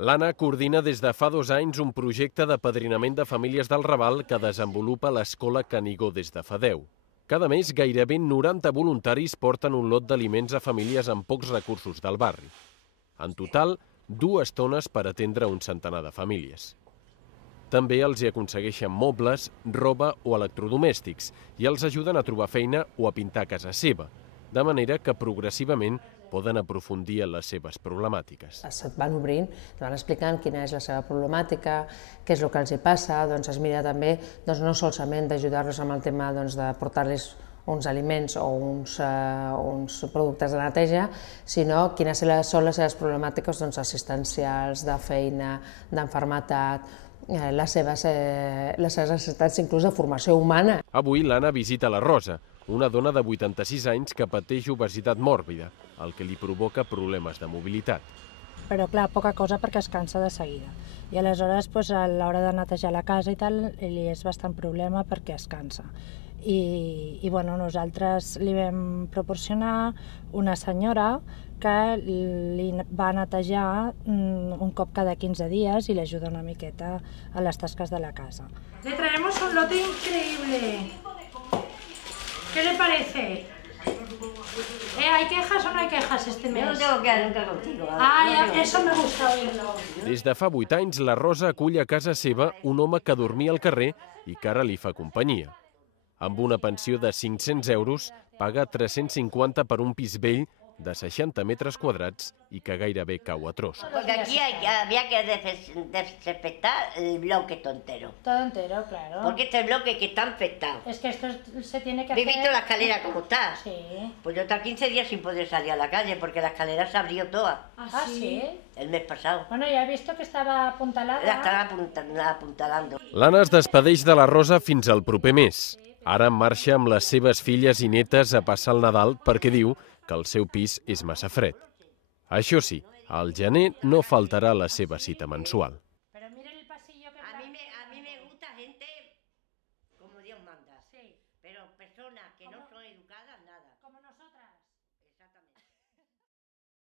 L'Anna coordina des de fa 2 anys un projecte d'apadrinament de famílies del Raval que desenvolupa l'Escola Canigó des de fa 10. Cada mes, gairebé 90 voluntaris porten un lot d'aliments a famílies amb pocs recursos del barri. En total, 2 tones per atendre un centenar de famílies. També els hi aconsegueixen mobles, roba o electrodomèstics i els ajuden a trobar feina o a pintar casa seva, de manera que progressivament poden aprofundir en les seves problemàtiques. Se't van obrint, et van explicant quina és la seva problemàtica, què és el que els hi passa, es mira també no solament d'ajudar-los amb el tema de portar-los uns aliments o uns productes de neteja, sinó quines són les seves problemàtiques assistencials, de feina, d'enfermetat, les seves necessitats inclús de formació humana. Avui l'Anna visita la Rosa, una dona de 86 anys que pateix obesitat mòrbida, el que li provoca problemes de mobilitat. Però clar, poca cosa perquè es cansa de seguida. I aleshores a l'hora de netejar la casa i tal, li és bastant problema perquè es cansa. I nosaltres li vam proporcionar una senyora que li va netejar un cop cada 15 dies i li ajuda una miqueta a les tasques de la casa. Le traemos un lote increíble. ¿Qué le parece? ¿Hay quejas o no hay quejas este mes? Yo no tengo que dar nunca contigo. Eso me gusta oírlo. Des de fa 8 anys, la Rosa acull a casa seva un home que dormia al carrer i que ara li fa companyia. Amb una pensió de 500 euros, paga 350 per un pis vell de 60 metres quadrats i que gairebé cau a trossos. Porque aquí había que desinfectar el bloque entero. Todo entero, claro. Porque este bloque que está infectado. Es que esto se tiene que ¿Has hacer... visto la escalera cómo está? Sí. Pues yo estaba 15 días sin poder salir a la calle porque la escalera se abrió toda. ¿Ah, sí? El mes pasado. Bueno, ya he visto que estaba apuntalada. La están apuntalando. L'Anna es despedeix de la Rosa fins al proper mes. Ara marxa amb les seves filles i netes a passar el Nadal perquè diu que el seu pis és massa fred. Això sí, al gener no faltarà la seva cita mensual.